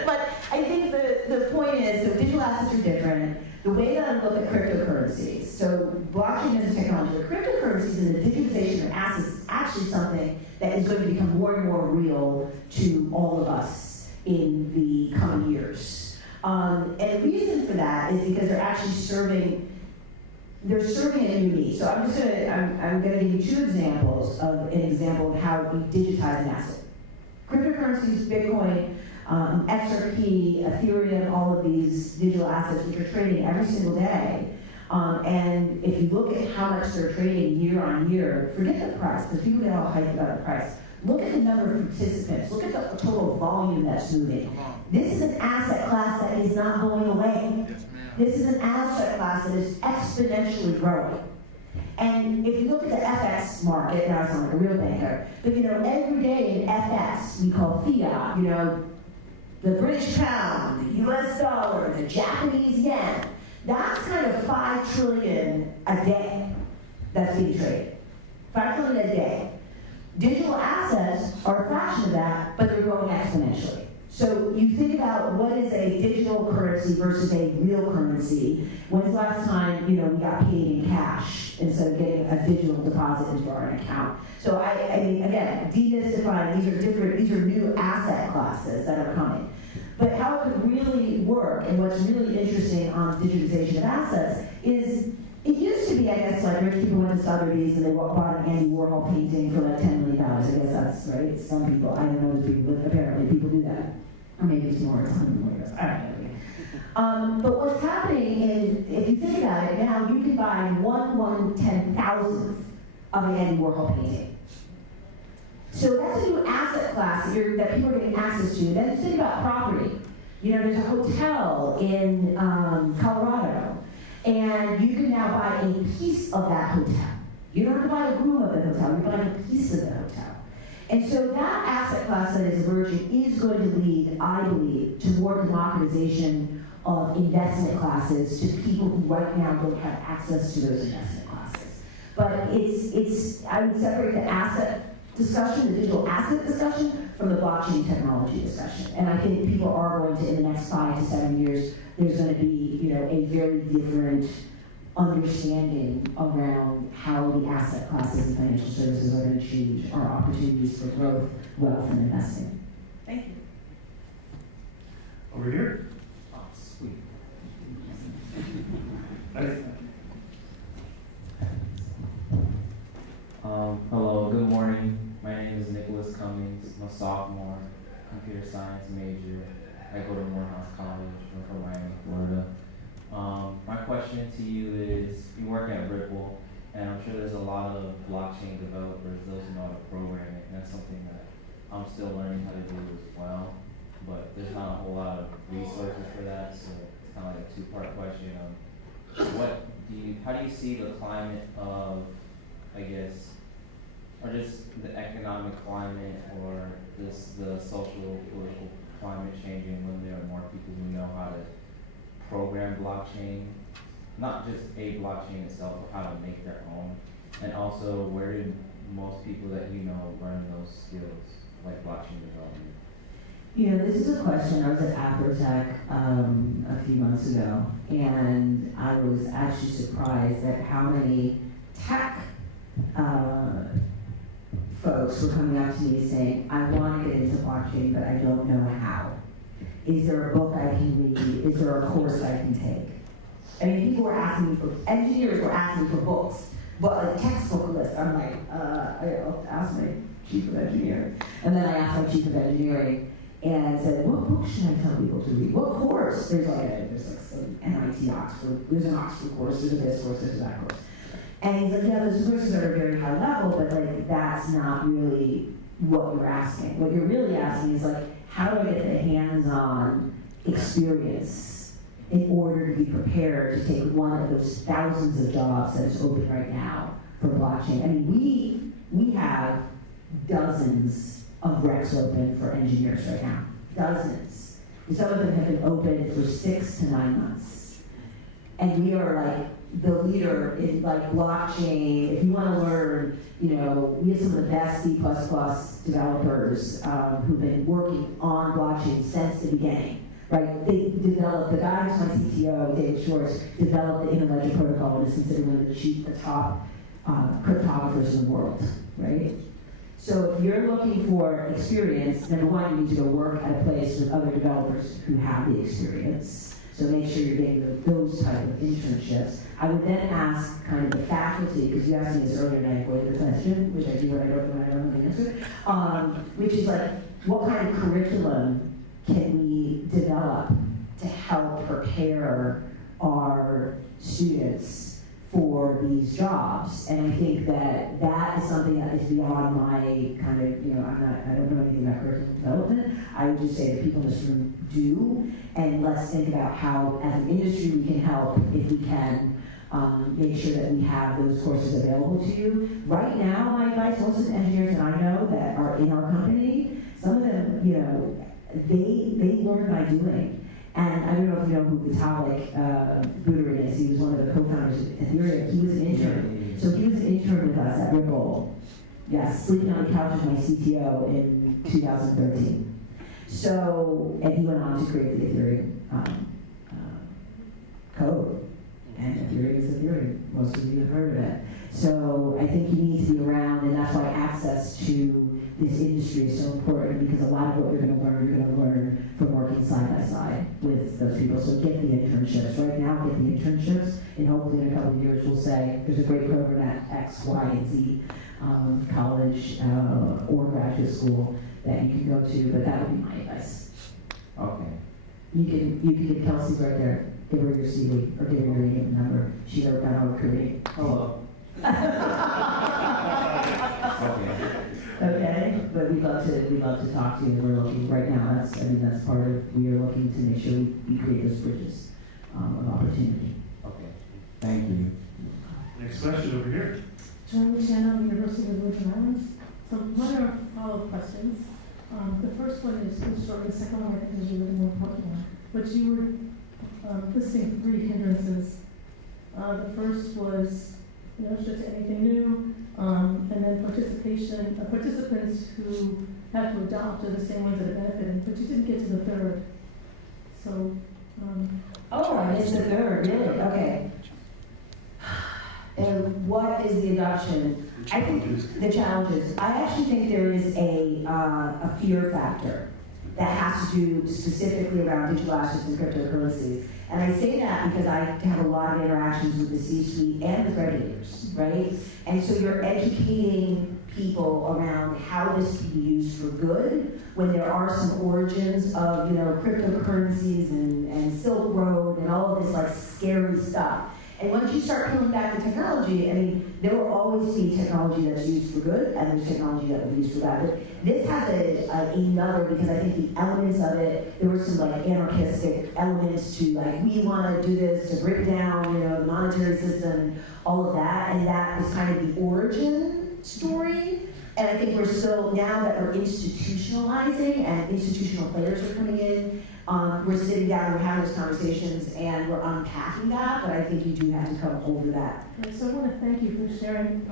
But I think the point is, so digital assets are different. The way that I look at cryptocurrencies, so blockchain is a technology, but cryptocurrencies and the digitization of assets is actually something that is going to become more and more real to all of us in the coming years. And the reason for that is because they're actually serving a new need. So I'm gonna give you 2 examples of an example of how we digitize an asset. Cryptocurrencies, Bitcoin, XRP, Ethereum, all of these digital assets which are trading every single day. And if you look at how much they're trading year on year, forget the price, because people get all hyped about the price. Look at the number of participants. Look at the total volume that's moving. This is an asset class that is not going away. This is an asset class that is exponentially growing. And if you look at the FX market, now I sound like a real banker, but every day in FX, we call fiat, the British pound, the US dollar, the Japanese yen, that's kind of 5 trillion a day that's being traded. 5 trillion a day. Digital assets are a fraction of that, but they're growing exponentially. So you think about what is a digital currency versus a real currency. When's the last time we got paid in cash instead of getting a digital deposit into our account? So I mean, again, demystifying, these are new asset classes that are coming. But how it would really work, and what's really interesting on digitization of assets is, it used to be, I guess, like rich people went to Sotheby's and they bought an Andy Warhol painting for like $10 million. I guess that's right. Some people, I don't know those people, but apparently people do that. Or maybe it's more, it's $100 million. I don't know. But what's happening is, if you think about it, now you can buy 1/10,000th of an Andy Warhol painting. So that's a new asset class that people are getting access to. Then think about property. There's a hotel in Colorado. And you can now buy a piece of that hotel. You don't have to buy a room of the hotel, you're buying a piece of the hotel. And so that asset class that is emerging is going to lead, I believe, to more democratization of investment classes to people who right now don't have access to those investment classes. But I would separate the asset discussion, the digital asset discussion, from the blockchain technology discussion. And I think people are going to, in the next 5 to 7 years, there's going to be, you know, a very different understanding around how the asset classes and financial services are going to change our opportunities for growth, wealth, and investing. Thank you. Over here. Oh, sweet. Hello, good morning. My name is Nicholas Cummings. I'm a sophomore, computer science major. I go to Morehouse College. I'm from Miami, Florida. My question to you is, you work at Ripple, and I'm sure there's a lot of blockchain developers, those who know how to program it, and that's something that I'm still learning how to do as well, but there's not a whole lot of resources for that, so it's kind of like a two-part question. How do you see the climate of, I guess, or just the economic climate or the social, political climate changing when there are more people who know how to program blockchain, not just a blockchain itself, but how to make their own? And also, where did most people that you know learn those skills, like blockchain development? You know, this is a question. I was at Afrotech a few months ago, and I was actually surprised at how many tech folks were coming up to me saying, I want to get into blockchain, but I don't know how. Is there a book I can read? Is there a course I can take? I mean, people were asking me engineers were asking me for books, but a textbook list. I'm like, I'll ask my chief of engineering. And then I asked my chief of engineering and said, what book should I tell people to read? What course? There's like some MIT Oxford, there's an Oxford course, there's a this course, there's a that course. And he's like, yeah, those courses are very high level, but like that's not really what you're asking. What you're really asking is like, how do I get the hands-on experience in order to be prepared to take one of those thousands of jobs that is open right now for blockchain? I mean, we have dozens of recs open for engineers right now. Dozens. And some of them have been open for 6 to 9 months. And we are like the leader in like blockchain. If you want to learn, you know, we have some of the best C++ developers who've been working on blockchain since the beginning, right? They developed, the guy who's my CTO, David Schwartz, developed the interledger protocol and is considered one of the top cryptographers in the world, right? So if you're looking for experience, number one, you need to go work at a place with other developers who have the experience. So make sure you're getting those type of internships. I would then ask kind of the faculty, because you asked me this earlier and I avoided the question, which I do when I don't know the answer, which is like, what kind of curriculum can we develop to help prepare our students for these jobs? And I think that that is something that is beyond my kind of, you know, I don't know anything about curriculum development. I would just say that people in this room do, and let's think about how, as an industry, we can help if we can make sure that we have those courses available to you. Right now, my advice, most of the engineers that I know that are in our company, some of them, you know, they learn by doing. And I don't know if you know who Vitalik Buterin is. He was one of the co-founders of Ethereum. He was an intern. So he was an intern with us at Ripple. Yes, sleeping on the couch with my CTO in 2013. So, and he went on to create the Ethereum code. And Ethereum is Ethereum. Most of you have heard of it. So I think you need to be around, and that's why access to this industry is so important, because a lot of what you're going to learn from working side by side with those people. So get the internships. Right now, get the internships, and hopefully in a couple of years we'll say there's a great program at X, Y, and Z college or graduate school that you can go to, but that would be my advice. Okay. You can get Kelsey right there. Give her your CV or give her your name number. She wrote down our recruiting. Hello. Okay, but we'd love to talk to you. And we're looking right now. That's part of. We are looking to make sure we create those bridges of opportunity. Okay. Thank you. Next question over here. Charlie Shannon, University of the Virgin Islands. So what are follow-up questions? The first one is short, the second one I think is really more important one. But you were listing 3 hindrances. The first was inertia to anything new. and then participants who have to adopt are the same ones that are benefiting, but you didn't get to the third. So, Oh, I missed the third, really? Okay. And what is the adoption? I think the challenges. I actually think there is a fear factor that has to do specifically around digital assets and cryptocurrencies. And I say that because I have a lot of interactions with the C-suite and with regulators, right? And so you're educating people around how this can be used for good when there are some origins of, cryptocurrencies and Silk Road and all of this like scary stuff. And once you start peeling back the technology, I mean, there will always be technology that's used for good, and there's technology that will be used for bad. But this has another, because I think the elements of it, there were some like anarchistic elements to like, we want to do this to break down, the monetary system and all of that, and that was kind of the origin story. And I think we're still, now that we're institutionalizing and institutional players are coming in, we're sitting down, we're having those conversations, and we're unpacking that, but I think you do have to come over that. and so I want to thank you for sharing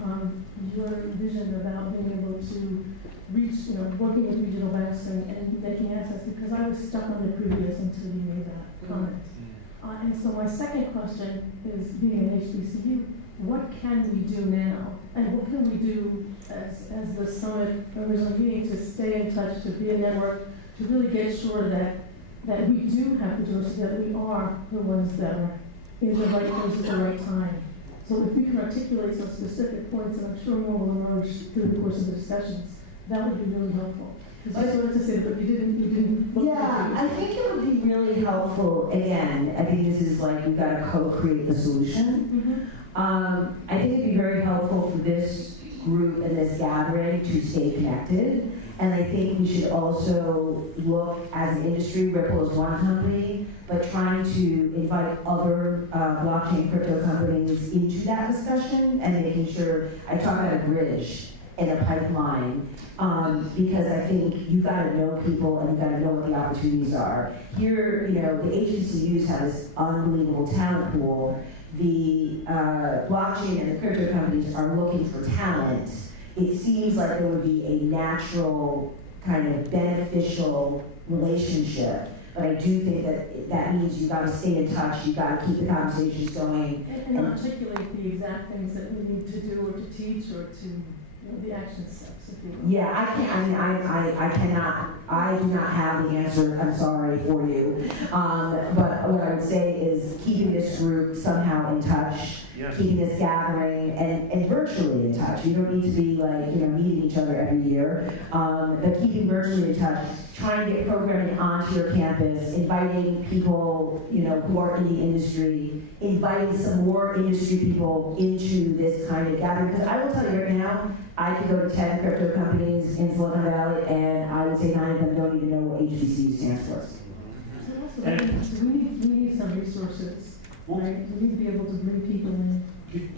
your vision about being able to reach, working with regional banks and making access, because I was stuck on the previous until you made that comment. And so my second question is, being an HBCU, what can we do now? And what can we do as the summit original meeting to stay in touch, to be a network, to really get sure that we do have the doors, so that we are the ones that are in the right place at the right time. So if we can articulate some specific points, and I'm sure more will emerge through the course of the discussions, that would be really helpful. Because I wanted to say, but you didn't. Yeah, I think it would be really helpful. Again, I think this is like, we've got to co-create the solution. I think it'd be very helpful for this group and this gathering to stay connected. And I think we should also look as an industry, Ripple is one company, but trying to invite other blockchain crypto companies into that discussion and making sure, I talk about a bridge and a pipeline, because I think you've got to know people and you've got to know what the opportunities are. Here, the HBCUs have this unbelievable talent pool. The blockchain and the crypto companies are looking for talent. It seems like there would be a natural kind of beneficial relationship, but I do think that means you've got to stay in touch, you've got to keep the conversations going. And articulate the exact things that we need to do or to teach or to, the action steps, if you will. Yeah, I do not have the answer, I'm sorry for you. But what I would say is keeping this group somehow in touch, keeping this gathering, and virtually in touch. You don't need to be like, meeting each other every year, but keeping virtually in touch, trying to get programming onto your campus, inviting people, who are in the industry, inviting some more industry people into this kind of gathering. Because I will tell you right now, I could go to 10 crypto companies in Silicon Valley, and I would say 9 of them don't even know what HBCU stands for. So also, we need some resources, right? We need to be able to bring people in.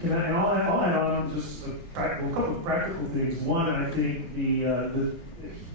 Can I, and I'll add on just a couple of practical things. One, I think the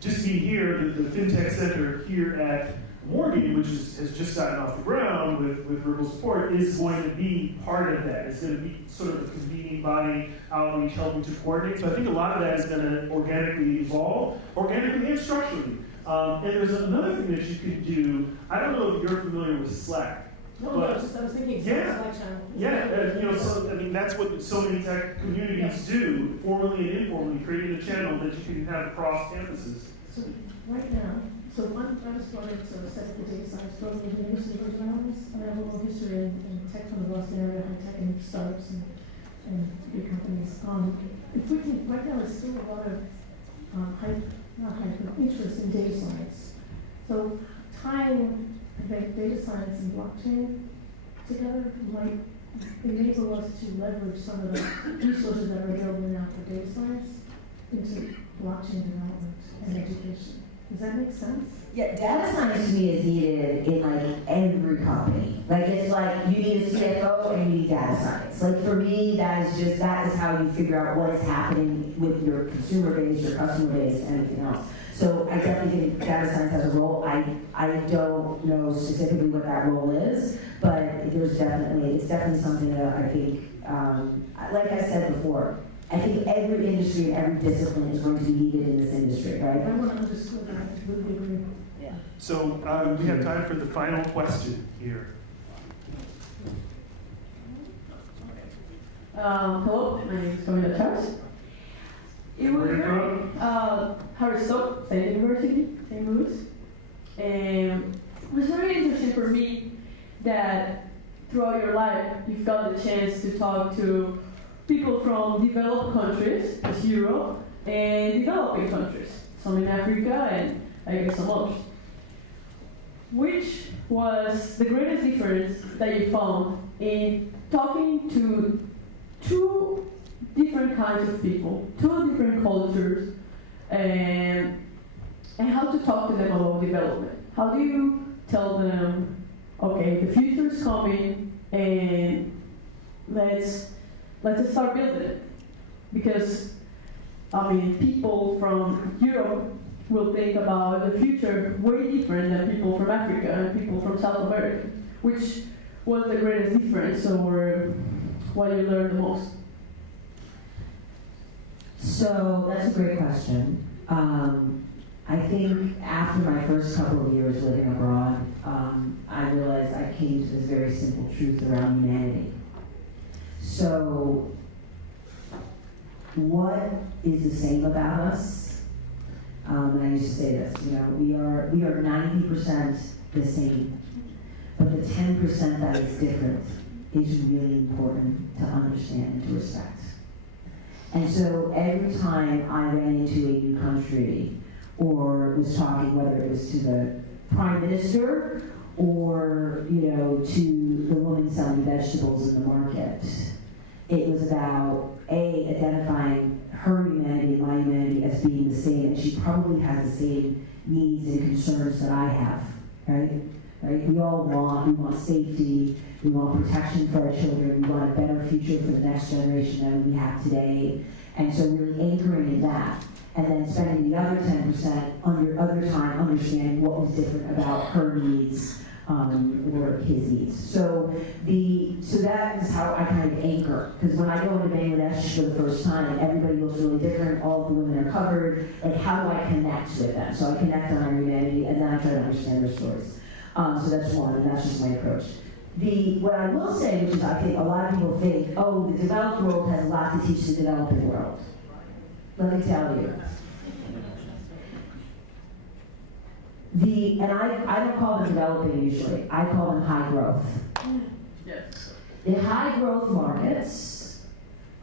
just being here, the FinTech Center here at Morgan, which has just gotten off the ground with Ripple support, is going to be part of that. It's going to be sort of a convening body outreach, helping to coordinate. So I think a lot of that is going to organically evolve, organically and structurally. And there's another thing that you could do. I don't know if you're familiar with Slack. No, but, I was thinking yeah, Slack channel. Yeah, so I mean that's what so many tech communities do, formally and informally, creating a channel that you can have across campuses. So right now, I was brought into a set of the data science program at the University of Virgin Islands, and I have a long history in tech from the Boston area, high tech and startups and big companies. If we can, right now there's still a lot of interest in data science. So tying, I think, data science and blockchain together might enable us to leverage some of the resources that are available now for data science into blockchain development and education. Does that make sense? Yeah, data science to me is needed in like every company. Like it's like you need a CFO and you need data science. Like for me, that is how you figure out what is happening with your consumer base, your customer base, and anything else. So I definitely think data science has a role. I don't know specifically what that role is, but it's definitely something that I think, like I said before, I think every industry and every discipline is going to be needed in this industry, I right? want to underscore that, I completely agree. Yeah. So we have time for the final question here. Hello, my name is Camila Charles. It was Where are you very, from? Harvard State University, St. Louis. And it was very interesting for me that throughout your life, you've got the chance to talk to people from developed countries, as Europe, and developing countries, some in Africa and I guess some others. Which was the greatest difference that you found in talking to two different kinds of people, two different cultures, and how to talk to them about development? How do you tell them, okay, the future is coming, and let's start building it? Because, I mean, people from Europe will think about the future way different than people from Africa and people from South America. Which was the greatest difference, or what you learned the most? So that's a great question. I think after my first couple of years living abroad, I realized I came to this very simple truth around humanity. So, what is the same about us? And I used to say this, you know, we are 90% the same, but the 10% that is different is really important to understand and to respect. And so every time I ran into a new country or was talking, whether it was to the prime minister or, you know, to the woman selling vegetables in the market, it was about identifying her humanity and my humanity as being the same, and she probably has the same needs and concerns that I have, right? We all want safety, we want protection for our children, we want a better future for the next generation than we have today. And so really anchoring in that, and then spending the other 10% under other time understanding what was different about her needs or his needs. So that is how I kind of anchor. Because when I go into Bangladesh for the first time, everybody looks really different, all of the women are covered, and how do I connect with them? So I connect on our humanity, and then I try to understand their stories. So that's one, and that's just my approach. What I will say, which is I think a lot of people think, oh, the developed world has a lot to teach the developing world. Let me tell you. And I don't call them developing usually, I call them high growth. Yes. In high growth markets,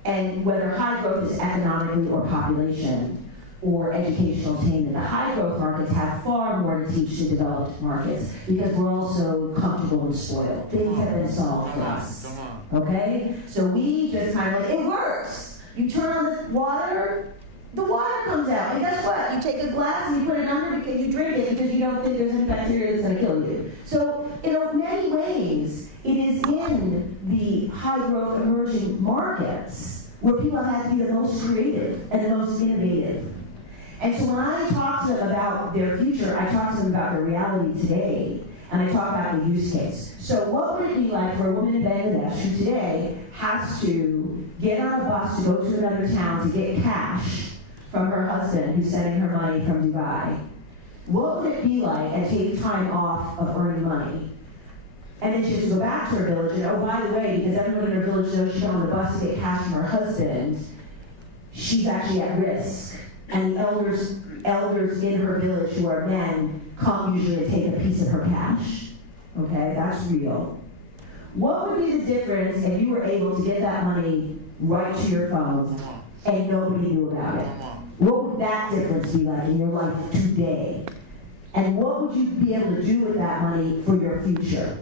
and whether high growth is economically or population, or educational attainment. The high growth markets have far more to teach the developed markets because we're all so comfortable and spoiled. Things have been solved for us. Okay? So we just kind of like, it works. You turn on the water comes out. And guess what? You take a glass and you put it under because you drink it because you don't think there's any bacteria that's going to kill you. So, in many ways, it is in the high growth emerging markets where people have to be the most creative and the most innovative. And so when I talk to them about their future, I talk to them about their reality today, and I talk about the use case. So what would it be like for a woman in Bangladesh who today has to get on a bus to go to another town to get cash from her husband who's sending her money from Dubai? What would it be like and take time off of earning money? And then she has to go back to her village, and oh, by the way, because everyone in her village knows she's on the bus to get cash from her husband, she's actually at risk. And the elders in her village who are men come usually to take a piece of her cash. Okay, that's real. What would be the difference if you were able to get that money right to your phone and nobody knew about it? What would that difference be like in your life today? And what would you be able to do with that money for your future?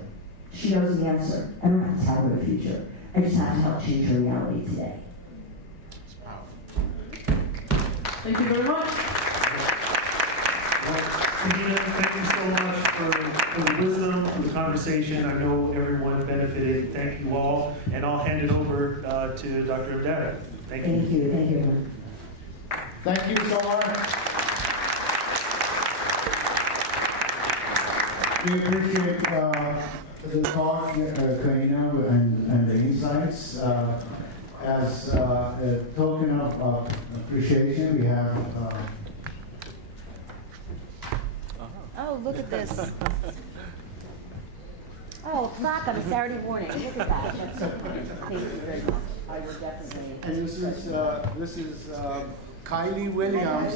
She knows the answer. I don't have to tell her the future. I just have to help change her reality today. Thank you very much. KAHINA, thank you so much for the wisdom, for the conversation. I know everyone benefited. Thank you all. And I'll hand it over to Dr. Abdara. Thank you. Thank you. Thank you. Thank you so much. We appreciate the talk, KAHINA, and the insights. as a token of appreciation, we have Oh, look at this. Oh, plaque on a Saturday morning. Look at that. That's so funny. Thank you very much. I will definitely. and this is Kylie Williams,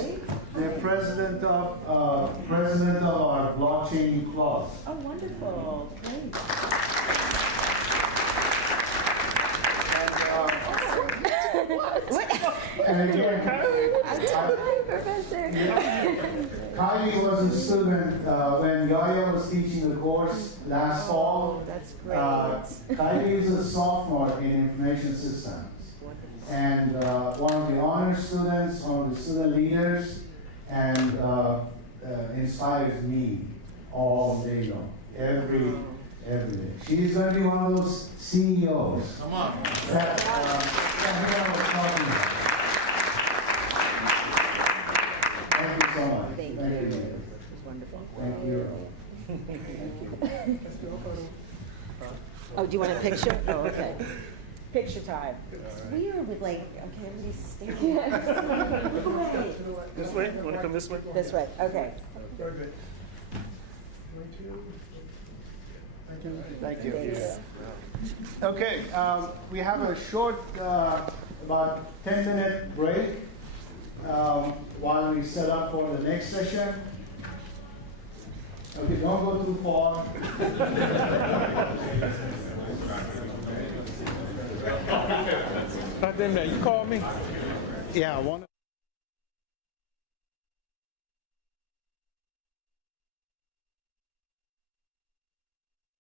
the president of our blockchain club. Oh, wonderful. Great. And again, Professor. Kylie was a student when YAYA was teaching the course last fall. That's great. Kylie is a sophomore in information systems. And one of the honor students, one of the student leaders, and inspires me all day long, every day. She's going to be one of those CEOs. Come on. That Kahina was talking about. Thank you so much. Thank Thank you. you. It was wonderful. Thank you. Oh, do you want a picture? Oh, okay. Picture time. It's weird with like, okay, everybody's staring. Look away. This way? You want to come this way? This way, okay. Very good. Thank you. Thanks. Okay, we have a short, about 10-minute break while we set up for the next session. Okay, don't go too far. Now, you called me? Yeah, one.